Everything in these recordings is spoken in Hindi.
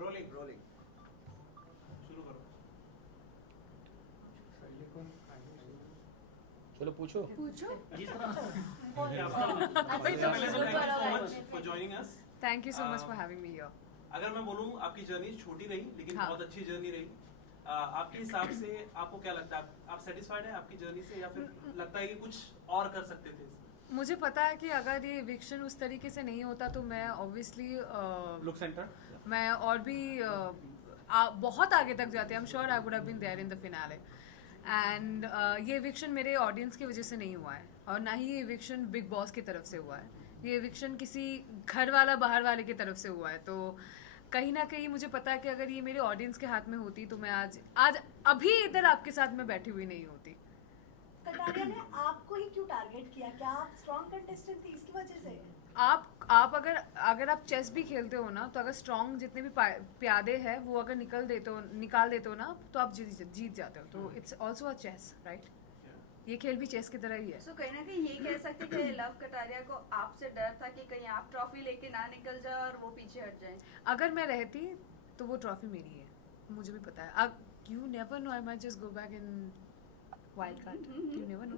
रोलिंग शुरू करो। चलो पूछो। जिस तरह for joining us. Thank you so much for having me here. अगर मैं बोलूं आपकी जर्नी छोटी रही लेकिन हाँ. बहुत अच्छी जर्नी रही। आपके हिसाब से आपको क्या लगता है, आप सेटिस्फाइड हैं आपकी जर्नी से या फिर लगता है कि कुछ और कर सकते थे? मुझे पता है कि अगर ये eviction उस तरीके से नहीं होता तो मैं obviously लुक सेंटर मैं और भी बहुत आगे तक जाती। I'm sure I would have been there in the finale. And ये eviction मेरे ऑडियंस की वजह से नहीं हुआ है और ना ही ये eviction बिग बॉस की तरफ से हुआ है। ये eviction किसी घर वाला बाहर वाले की तरफ से हुआ है। तो कहीं ना कहीं मुझे पता है कि अगर ये मेरे ऑडियंस के हाथ में होती तो मैं आज अभी इधर आपके साथ में बैठी हुई नहीं होती। कटारिया ने आपको ही क्यों टारगेट किया? क्या आप स्ट्रॉन्ग कंटेस्टेंट थी इसकी वजह से? आप अगर आप चेस भी खेलते हो ना तो अगर स्ट्रॉन्ग जितने भी प्यादे हैं वो अगर निकाल देते हो ना तो आप जीत जाते हो। तो it's also a chess, right? ये खेल भी चेस की तरह ही है। So, कहीं ना कहीं ये कह सकते कि लव कटारिया को आपसे डर था कि कहीं आप ट्रॉफी लेके ना निकल जाए और वो पीछे हट जाए। अगर मैं रहती तो वो ट्रॉफी मेरी है, मुझे भी पता है। You never know, I might just go back in wild card, you never know.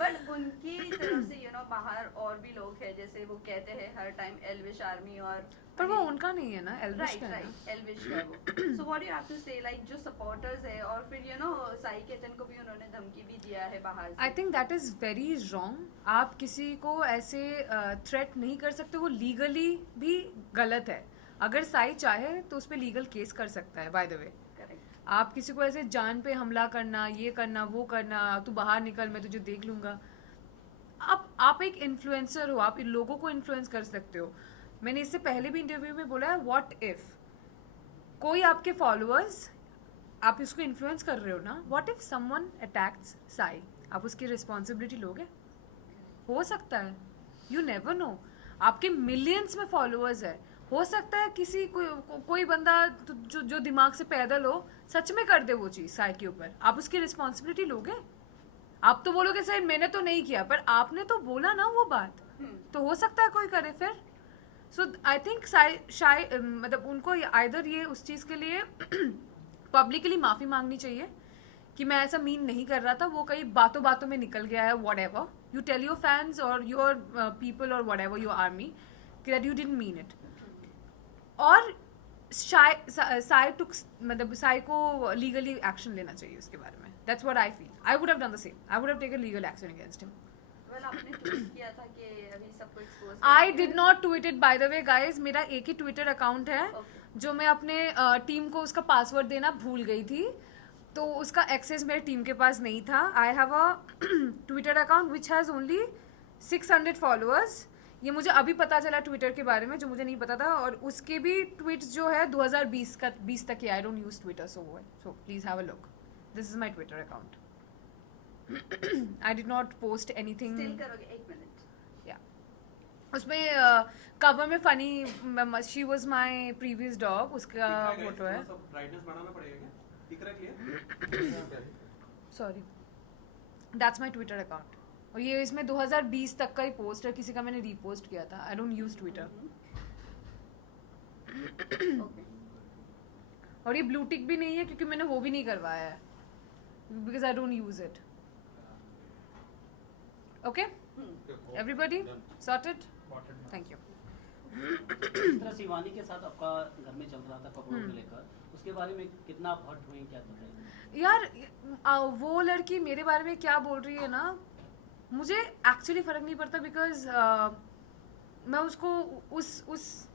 But उनकी तरफ से बाहर और भी लोग हैं, जैसे वो कहते हैं हर टाइम एल्विश आर्मी और पर वो उनका नहीं है ना, एल्विश का है राइट एल्विश का वो। So what you have to say, like जो सपोर्टर्स है और फिर साई केतन को भी उन्होंने धमकी भी दिया है बाहर से। I think that is very wrong. आप किसी को ऐसे थ्रेट नहीं कर सकते, वो लीगली भी गलत है। अगर साई चाहे तो उस पर लीगल केस कर सकता है। बाय द वे आप किसी को ऐसे जान पे हमला करना, ये करना, वो करना, तू बाहर निकल मैं तुझे देख लूंगा। आप एक इन्फ्लुएंसर हो, आप इन लोगों को इन्फ्लुएंस कर सकते हो। मैंने इससे पहले भी इंटरव्यू में बोला है, व्हाट इफ कोई आपके फॉलोअर्स, आप इसको इन्फ्लुएंस कर रहे हो ना, what if someone attacks Sai, आप उसकी रिस्पॉन्सिबिलिटी लोगे? हो सकता है, यू नेवर नो। आपके मिलियंस में फॉलोअर्स है, हो सकता है किसी कोई बंदा जो दिमाग से पैदल हो सच में कर दे वो चीज़ साई के ऊपर। आप उसकी रिस्पॉन्सिबिलिटी लोगे? आप तो बोलोगे सर मैंने तो नहीं किया, पर आपने तो बोला ना वो बात, तो हो सकता है कोई करे फिर। सो आई थिंक मतलब उनको आइदर ये उस चीज़ के लिए पब्लिकली माफ़ी मांगनी चाहिए कि मैं ऐसा मीन नहीं कर रहा था, वो कई बातों बातों में निकल गया है। Whatever you tell your fans और योर पीपल और whatever your army that you didn't mean it. और साई को लीगली एक्शन लेना चाहिए उसके बारे में। That's what I feel. I would have done the same, I would have taken legal action against him. Well आपने ट्वीट किया था कि अभी सबको expose I did not tweet it by the way guys. मेरा एक ही ट्विटर अकाउंट है जो मैं अपने टीम को उसका पासवर्ड देना भूल गई थी, तो उसका एक्सेस मेरे टीम के पास नहीं था। I have a Twitter account which has only 600 followers. ये मुझे अभी पता चला ट्विटर के बारे में, जो मुझे नहीं पता था। और उसके भी ट्वीट्स जो है 2020 तक के। I don't use Twitter so please have a look. This is my Twitter account. I did not post anything. Still करोगे? 1 मिनट। उसमें कवर में funny she was my previous dog, उसका फोटो है। ब्राइटनेस बढ़ाना पड़ेगा क्या? दिख रहा है clear? Sorry, that's my Twitter account. और ये इसमें 2020 तक का ही पोस्ट है, किसी का मैंने रीपोस्ट किया था। I don't use Twitter. और ये ब्लू टिक भी नहीं है क्योंकि मैंने वो भी नहीं करवाया है, because I don't use it. Okay everybody sorted? Thank you. जिस तरह शिवानी के साथ आपका घर में चल रहा था कपड़ों को लेकर, उसके बारे में कितना आप हर्ट हुए, क्या बताइए? यार वो लड़की मेरे बारे में क्या बोल रही है ना, मुझे एक्चुअली फ़र्क नहीं पड़ता। बिकॉज मैं उसको उस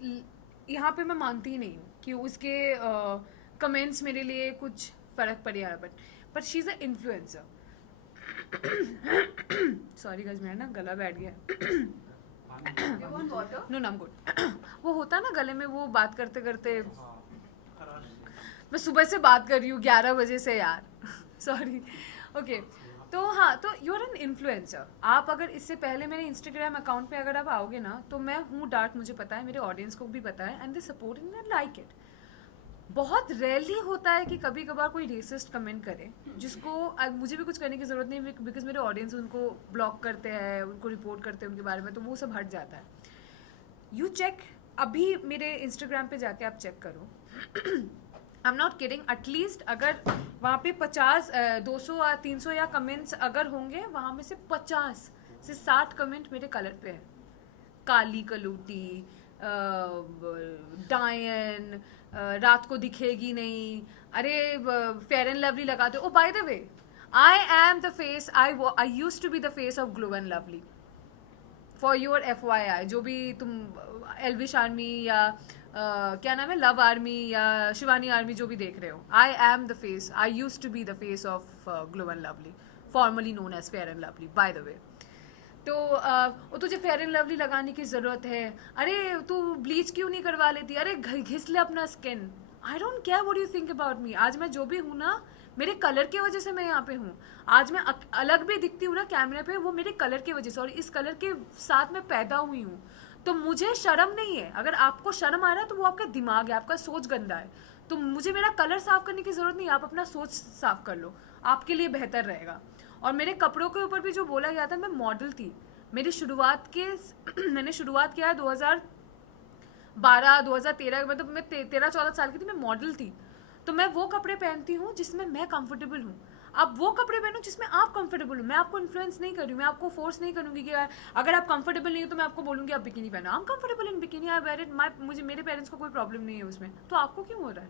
यहाँ पे मैं मानती ही नहीं हूँ कि उसके कमेंट्स मेरे लिए कुछ फ़र्क पड़े यार। But she is a influencer. Sorry guys, मेरा ना गला बैठ गया। You want water? No I am good. वो होता है ना गले में, वो बात करते करते मैं सुबह से बात कर रही हूँ 11 बजे से यार। सॉरी। ओके, तो हाँ, तो यू आर एन इन्फ्लुएंसर। आप अगर इससे पहले मेरे इंस्टाग्राम अकाउंट पे अगर आप आओगे ना, तो मैं हूँ डार्क, मुझे पता है, मेरे ऑडियंस को भी पता है, and they support and like it. बहुत रेयरली होता है कि कभी कभार कोई रेसिस्ट कमेंट करे जिसको मुझे भी कुछ करने की ज़रूरत नहीं, बिकॉज मेरे ऑडियंस उनको ब्लॉक करते हैं, उनको रिपोर्ट करते हैं उनके बारे में, तो वो सब हट जाता है। यू चेक अभी मेरे इंस्टाग्राम पे जाके आप चेक करो, I am not kidding, at least अगर वहाँ पे 50 200 या 300 या कमेंट्स अगर होंगे, वहाँ में से 50 से 60 कमेंट मेरे कलर पे है। काली कलूटी, डायन, रात को दिखेगी नहीं, अरे फेयर एंड लवली लगाते हो। By the way, I am the face, I used to be the face of glow and lovely. For your FYI, जो भी तुम एल्विश आर्मी या क्या नाम है, लव आर्मी या शिवानी आर्मी जो भी देख रहे हो, I am the face, I used to be the face of glow and lovely, formerly known as fair and lovely, by the way. तो वो तुझे फेयर एंड लवली लगाने की ज़रूरत है, अरे तू ब्लीच क्यों नहीं करवा लेती, अरे घिस ले अपना skin. I don't care what you think about me. आज मैं जो भी हूँ ना, मेरे कलर की वजह से मैं यहाँ पे हूँ। आज मैं अलग भी दिखती हूँ ना कैमरे पे, वो मेरे कलर की वजह से, और इस कलर के साथ मैं पैदा हुई हूँ। तो मुझे शर्म नहीं है। अगर आपको शर्म आ रहा है तो वो आपका दिमाग है, आपका सोच गंदा है। तो मुझे मेरा कलर साफ करने की ज़रूरत नहीं है, आप अपना सोच साफ कर लो, आपके लिए बेहतर रहेगा। और मेरे कपड़ों के ऊपर भी जो बोला गया था, मैं मॉडल थी। मेरी शुरुआत के मैंने शुरुआत किया 2012 2013, मतलब मैं 13-14 साल की थी, मैं मॉडल थी। तो मैं वो कपड़े पहनती हूँ जिसमें मैं कंफर्टेबल हूँ। आप वो कपड़े पहनो जिसमें आप कंफर्टेबल हो। मैं आपको इन्फ्लुएंस नहीं कर रही हूँ, मैं आपको फोर्स नहीं करूँगी कि अगर आप कंफर्टेबल नहीं हो तो मैं आपको बोलूँगी आप बिकिनी पहनो। I am comfortable in bikini, I wear it, मुझे, मेरे पेरेंट्स को कोई प्रॉब्लम नहीं है उसमें, तो आपको क्यों हो रहा है?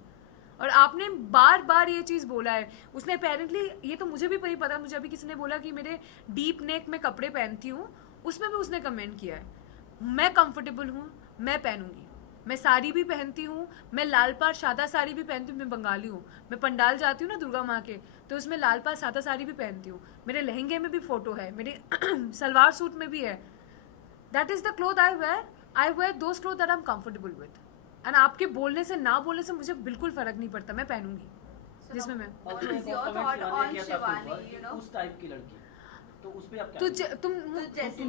और आपने बार बार ये चीज़ बोला है। उसने अपेरेंटली, ये तो मुझे भी पता है, मुझे अभी किसी ने बोला कि मेरे डीप नेक में कपड़े पहनती हूँ, उसमें भी उसने कमेंट किया है। मैं कंफर्टेबल हूँ, मैं पहनूंगी। मैं साड़ी भी पहनती हूँ, मैं लाल पार सादा साड़ी भी पहनती हूँ, मैं बंगाली हूँ। मैं पंडाल जाती हूँ ना दुर्गा माँ के, तो उसमें लाल पार सादा साड़ी भी पहनती हूँ। मेरे लहंगे में भी फोटो है, मेरे सलवार सूट में भी है। That is the cloth I wear those cloth that I am comfortable with. And आपके बोलने से ना बोलने से मुझे बिल्कुल फर्क नहीं पड़ता, मैं पहनूंगी जिसमें मैं। What is your thought on Shivani, you know? उस टाइप की लड़की, तो उस पे आप क्या तुम जैसी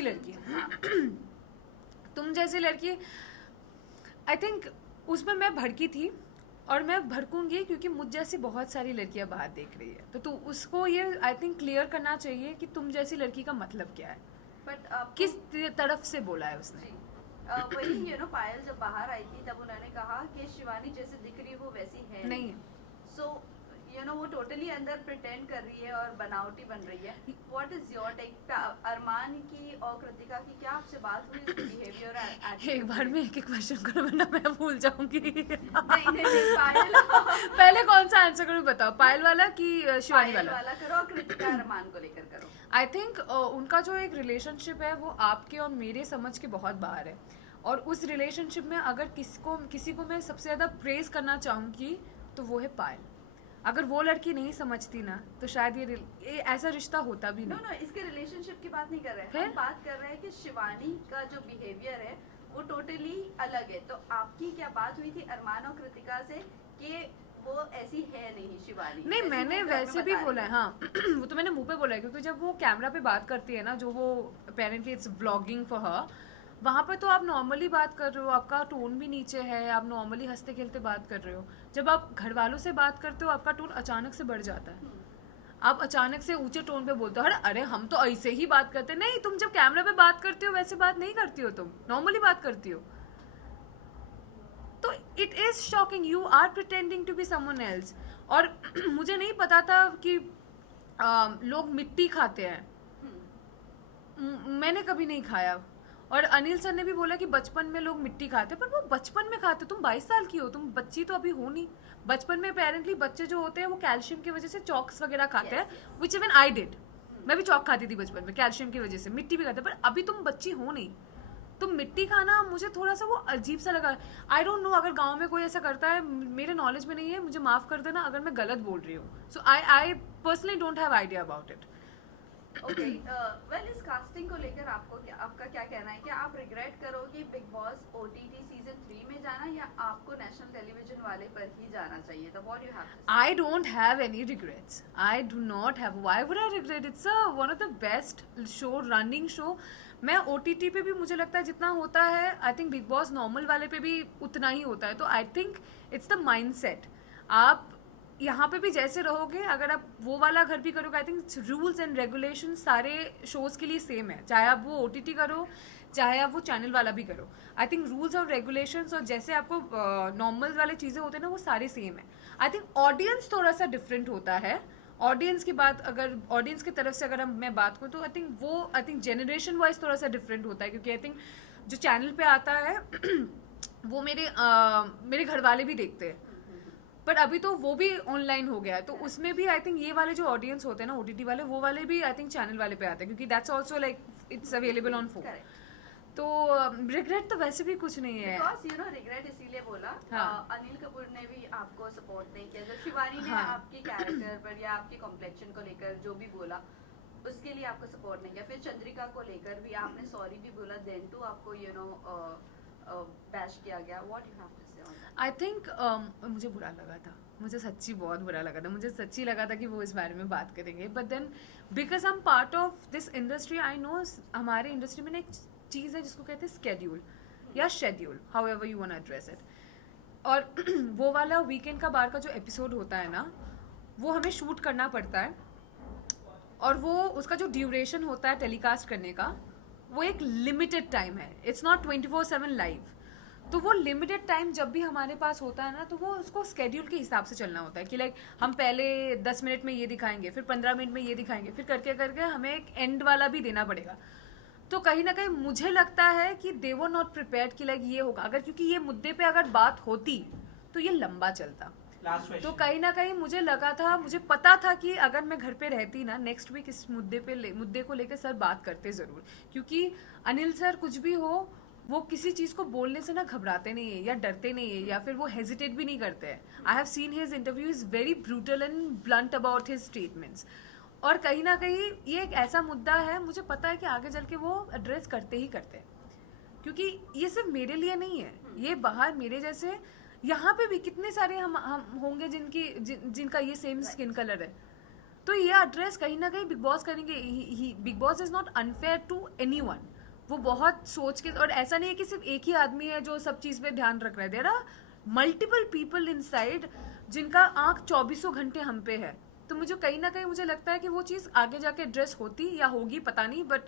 लड़की तुम जैसी लड़की, आई थिंक उसमें मैं भड़की थी, और मैं भड़कूंगी क्योंकि मुझ जैसी बहुत सारी लड़कियां बाहर देख रही है। तो उसको ये आई थिंक क्लियर करना चाहिए कि तुम जैसी लड़की का मतलब क्या है, बट किस तरफ से बोला है उसने। वही यू नो, पायल जब बाहर आई थी तब उन्होंने कहा कि शिवानी जैसे दिख रही है वो वैसी है नहीं है। सो यू नो, वो टोटली अंदर प्रिटेंड कर रही है और बनावटी बन रही है। What is your take? Armaan की और कृतिका की क्या आपसे बात हुई, उसकी बिहेवियर? एक बार में एक क्वेश्चन करो वरना मैं भूल जाऊंगी। नहीं पायल पहले कौन सा आंसर करूं बताओ, पायल वाला कि शिवानी पायल वाला? वाला करो और कृतिका अरमान को लेकर करो। आई थिंक उनका जो एक रिलेशनशिप है वो आपके और मेरे समझ के बहुत बाहर है। और उस रिलेशनशिप में अगर किसी को मैं सबसे ज़्यादा प्रेज करना चाहूँगी तो वो है पायल। अगर वो लड़की नहीं समझती ना तो शायद ये ऐसा रिश्ता होता भी नो नहीं। नो, इसके रिलेशनशिप की बात नहीं कर रहे हैं, फिर? हम बात कर रहे हैं कि शिवानी का जो बिहेवियर है वो टोटली अलग है। तो आपकी क्या बात हुई थी अरमान और कृतिका से कि वो ऐसी है नहीं शिवानी? नहीं, मैंने वो घर में वैसे भी बता रही बोला है, है। हाँ। वो तो मैंने मुंह पे बोला है, क्योंकि जब वो कैमरा पे बात करती है ना, जो वो apparently it's vlogging for her, वहाँ पर तो आप नॉर्मली बात कर रहे हो, आपका टोन भी नीचे है, आप नॉर्मली हंसते खेलते बात कर रहे हो। जब आप घर वालों से बात करते हो आपका टोन अचानक से बढ़ जाता है, आप अचानक से ऊंचे टोन पे बोलते हो, अरे हम तो ऐसे ही बात करते। नहीं, तुम जब कैमरा पे बात करती हो वैसे बात नहीं करती हो, तुम नॉर्मली बात करती हो। तो it is shocking, you are pretending to be someone else. और मुझे नहीं पता था कि लोग मिट्टी खाते हैं, मैंने कभी नहीं खाया। और अनिल सर ने भी बोला कि बचपन में लोग मिट्टी खाते हैं, पर वो बचपन में खाते, तुम 22 साल की हो, तुम बच्ची तो अभी हो नहीं। बचपन में अपेरेंटली बच्चे जो होते हैं वो कैल्शियम की वजह से चॉक्स वगैरह खाते हैं, विच इवन आई डिड। मैं भी चॉक खाती थी बचपन में कैल्शियम की वजह से, मिट्टी भी खाते हैं, पर अभी तुम बच्ची हो नहीं, तुम मिट्टी खाना मुझे थोड़ा सा वो अजीब सा लगा। आई डोंट नो, अगर गांव में कोई ऐसा करता है, मेरे नॉलेज में नहीं है, मुझे माफ कर देना अगर मैं गलत बोल रही हूँ। So I personally don't have idea about it. Okay, well इस कास्टिंग को लेकर आपका क्या कहना है? क्या आप रिग्रेट करोगे बिग बॉस OTT सीजन 3 में जाना, या आपको नेशनल टेलीविजन वाले पर ही जाना चाहिए था? What you have? I don't have any regrets. I do not have. Why would I regret? It's one of the best show, running show. मैं OTT पे भी मुझे लगता है जितना होता है, I think big boss normal वाले पे भी उतना ही होता है। तो I think it's the mindset. आप यहाँ पे भी जैसे रहोगे, अगर आप वो वाला घर भी करोगे, I think rules and regulation सारे शोज़ के लिए सेम है, चाहे आप वो OTT करो चाहे आप वो चैनल वाला भी करो। आई थिंक रूल्स और रेगुलेशंस और जैसे आपको नॉर्मल वाले चीज़ें होते हैं ना, वो सारे सेम है। आई थिंक ऑडियंस थोड़ा सा डिफरेंट होता है। ऑडियंस की बात, अगर ऑडियंस की तरफ से अगर मैं बात करूँ तो आई थिंक जनरेशन वाइज थोड़ा सा डिफरेंट होता है, क्योंकि आई थिंक जो चैनल पे आता है वो मेरे घर वाले भी देखते हैं, पर अभी तो वो भी ऑनलाइन हो गया है, तो उसमें भी आई थिंक ये वाले जो ऑडियंस होते हैं ना OTT वाले, वो वाले भी आई थिंक चैनल वाले पे आते हैं, क्योंकि that's also like it's available on phone. Correct. तो रिग्रेट तो वैसे भी कुछ नहीं है। बिकॉज यू नो रिग्रेट इसीलिए बोला, हाँ. अनिल कपूर ने भी आपको सपोर्ट नहीं किया, जब शिवानी ने हाँ. आपकी कैरेक्टर पर या आपकी कॉम्प्लेक्शन को लेकर जो भी बोला उसके लिए आपको सपोर्ट नहीं किया, फिर चंद्रिका को लेकर भी आपने सॉरी भी बोला, देन टू आपको यू नो बैश किया गया। What you have to say on that? I think मुझे बुरा लगा था, मुझे सच्ची बहुत बुरा लगा था, मुझे सच्ची लगा था कि वो इस बारे में बात करेंगे, but then because I am part of this industry, I know हमारे इंडस्ट्री में ना एक चीज़ है जिसको कहते हैं स्केड्यूल या schedule, how ever you want address it. और वो वाला वीकेंड का बार का जो एपिसोड होता है ना, वो हमें शूट करना पड़ता है, और वो उसका जो ड्यूरेशन होता है टेलीकास्ट करने का, वो एक लिमिटेड टाइम है, इट्स नॉट 24/7 लाइव। तो वो लिमिटेड टाइम जब भी हमारे पास होता है ना, तो वो उसको स्केड्यूल के हिसाब से चलना होता है कि लाइक हम पहले 10 मिनट में ये दिखाएंगे, फिर 15 मिनट में ये दिखाएंगे, फिर करके करके हमें एक एंड वाला भी देना पड़ेगा। तो कहीं ना कहीं मुझे लगता है कि दे वर नॉट प्रिपेयर्ड कि लाइक ये होगा, अगर क्योंकि ये मुद्दे पे अगर बात होती तो ये लंबा चलता। Last question. तो कहीं ना कहीं मुझे लगा था, मुझे पता था कि अगर मैं घर पे रहती ना, नेक्स्ट वीक इस मुद्दे को लेकर सर बात करते ज़रूर, क्योंकि अनिल सर कुछ भी हो वो किसी चीज़ को बोलने से ना घबराते नहीं है या डरते नहीं है, या फिर वो हेजिटेट भी नहीं करते हैं। I have seen his interview, is very brutal and blunt about his statements. और कहीं ना कहीं ये एक ऐसा मुद्दा है, मुझे पता है कि आगे चल के वो एड्रेस करते ही करते हैं, क्योंकि ये सिर्फ मेरे लिए नहीं है, ये बाहर मेरे जैसे यहाँ पे भी कितने सारे हम होंगे जिनका ये सेम स्किन कलर है। तो ये एड्रेस कहीं ना कहीं बिग बॉस करेंगे। Bigg Boss is not unfair to anyone. वो बहुत सोच के, और ऐसा नहीं है कि सिर्फ एक ही आदमी है जो सब चीज़ पे ध्यान रख रहा है। There are multiple people inside जिनका आंख 24 घंटे हम पे है। तो मुझे कहीं ना कहीं मुझे लगता है कि वो चीज़ आगे जाके एड्रेस होती या होगी, पता नहीं, बट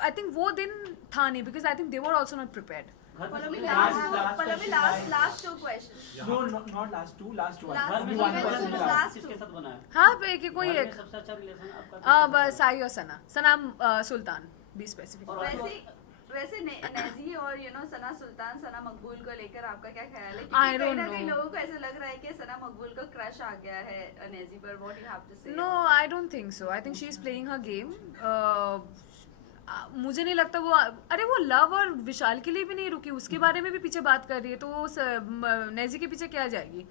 आई थिंक वो दिन था नहीं, because I think they were also not prepared. Pallavi last 2 question. No, not last two, last one. Last One, one. one question Last last. किसके साथ बना है? हाँ पे कि कोई घर में एक सबसे अच्छा रिलेशन आपका बस साई और सना सुल्तान बी स्पेसिफिक। और वैसे नेजी और यू नो सना सुल्तान, सना मकबूल को लेकर आपका क्या ख्याल है? I क्योंकि don't कहीं ना कहीं know. लोगों को ऐसा लग रहा है कि सना मकबूल को क्रश आ गया है नेजी पर। What you have to say? No I don't think so. I think she is playing her game. मुझे नहीं लगता वो, अरे वो लव और विशाल के लिए भी नहीं रुकी, उसके बारे में भी पीछे बात कर रही है, तो वो नेजी के पीछे क्या जाएगी?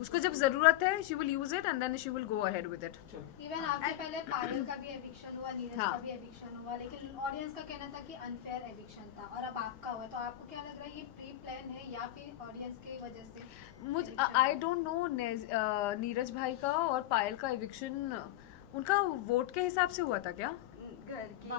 उसको जब जरूरत है she will use it and then she will go ahead with it. Even आपसे पहले पायल का भी एविक्शन हुआ, नीरज हाँ. का भी एविक्शन हुआ, लेकिन ऑडियंस का कहना था कि अनफेयर एविक्शन था, और अब आपका हुआ। तो आपको क्या लग रहा है, ये प्री प्लान है या फिर ऑडियंस की वजह से? मुझे आई डोंट नो नीरज भाई का और पायल का एविक्शन उनका वोट के हिसाब से हुआ था क्या? घर की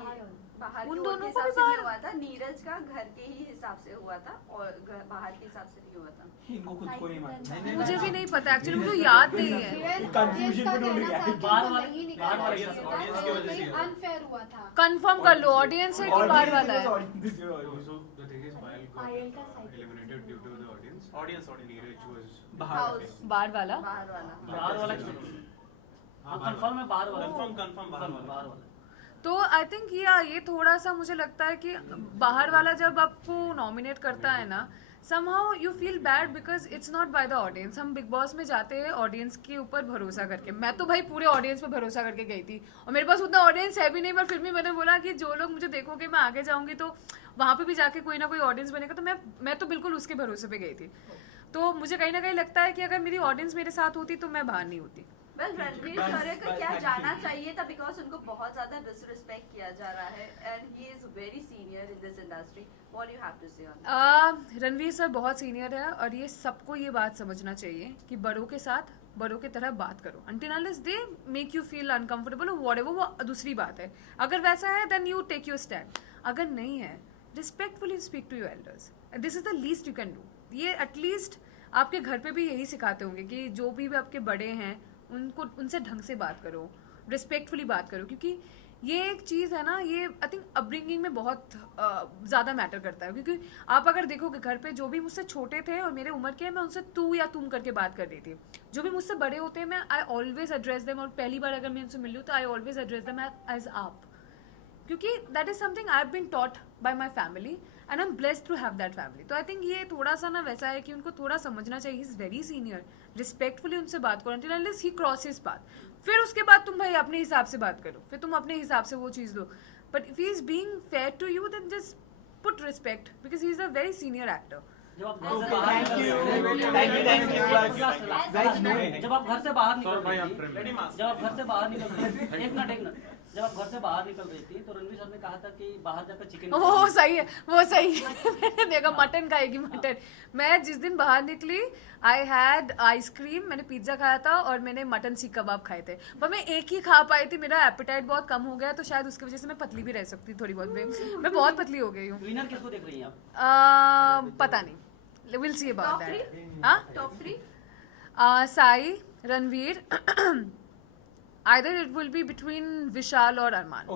बाहर उन के दोनों हिसाब को भी से नहीं बाहर- हुआ था। नीरज का घर के ही हिसाब से हुआ था और बाहर के हिसाब से नहीं हुआ था। इनको खुद को नहीं मालूम। मुझे भी नहीं पता एक्चुअली, मुझे याद नहीं है। इवन confusion ऑडियंस का में ढूंढ कहना रही था है। कि बाहर वो वाले- नहीं बाहर निकालना वाले- चाहिए था, audience की तो वजह से कहीं हुआ। अनफेयर हुआ था। कंफर्म कर लो ऑडियंस है कि बाहर वाला है। So the thing is, Payal Payal का got cycle. eliminated due to the audience. Audience. Neeraj was बाहर हाउस बाहर वाला बाहर वाला। बाहर वाला क्यों? हाँ कंफर्म है बाहर वाला। Confirm बाहर वाला। बाहर वाला। तो आई थिंक ये थोड़ा सा मुझे लगता है कि बाहर वाला जब आपको नॉमिनेट करता है ना, somehow you feel bad because it's not by the audience. हम बिग बॉस में जाते हैं ऑडियंस के ऊपर भरोसा करके। मैं तो भाई पूरे ऑडियंस पे भरोसा करके गई थी, और मेरे पास उतना ऑडियंस है भी नहीं, पर फिर भी मैंने बोला कि जो लोग मुझे देखोगे मैं आगे जाऊंगी तो वहाँ पे भी जाके कोई ना कोई ऑडियंस बनेगा। तो मैं तो बिल्कुल उसके भरोसे पे गई थी। तो मुझे कहीं ना कहीं लगता है कि अगर मेरी ऑडियंस मेरे साथ होती तो मैं बाहर नहीं होती। वेल रणवीर शौर्य को क्या जाना चाहिए था, बिकॉज उनको बहुत ज्यादा डिसरिस्पेक्ट किया जा रहा है and he is very senior in this industry. What you have to say on? Ranveer sir बहुत सीनियर है, और ये सबको ये बात समझना चाहिए कि बड़ों के साथ बड़ों की तरह बात करो। Until unless they make you feel uncomfortable और व्हाटएवर, वो दूसरी बात है। अगर वैसा है then you take your stand, अगर नहीं है respectfully speak to your elders. This is the least you can do. ये एटलीस्ट आपके घर पे भी यही सिखाते होंगे कि जो भी आपके बड़े हैं उनको उनसे ढंग से बात करो, रिस्पेक्टफुली बात करो, क्योंकि ये एक चीज़ है ना, ये आई थिंक अपब्रिंगिंग में बहुत ज़्यादा मैटर करता है। क्योंकि आप अगर देखोगे घर पे जो भी मुझसे छोटे थे और मेरे उम्र के हैं, मैं उनसे तू या तुम करके बात कर रही थी। जो भी मुझसे बड़े होते हैं, मैं आई ऑलवेज एड्रेस देम, और पहली बार अगर मैं उनसे मिलूँ तो I always address them as आप, क्योंकि that is something I have been taught by my family and I am blessed to have that family. तो आई थिंक ये थोड़ा सा ना वैसा है कि उनको थोड़ा समझना चाहिए, he is very senior, respectfully उनसे बात करो until unless he crosses path। फिर उसके बाद तुम भाई अपने हिसाब से बात करो, फिर तुम अपने हिसाब से वो चीज़ दो, but if he is being fair to you then just put respect, because he is a very senior actor. जब आप घर से बाहर जब आप घर से बाहर निकल Sorry, रही I'm थी, trembling. जब आप घर से बाहर निकल रही थी, एक मिनट, जब आप घर से बाहर निकल रही थी तो रणवीर सर ने कहा था कि बाहर जाकर चिकन वो सही है, वो सही है। मैंने देखा मटन खाएगी मटन। मैं जिस दिन बाहर निकली आई हैड आइसक्रीम, मैंने पिज्जा खाया था और मैंने मटन सीख कबाब खाए थे, पर मैं एक ही खा पाई थी। मेरा एपेटाइट बहुत कम हो गया, तो शायद उसकी वजह से मैं पतली भी रह सकती थोड़ी बहुत। मैं बहुत पतली हो गई हूँ। विनर किसको देख रही हैं आप? पता नहीं, will see about Top that. हाँ, top 3 Sai, Ranveer, either it will be between Vishal or Arman.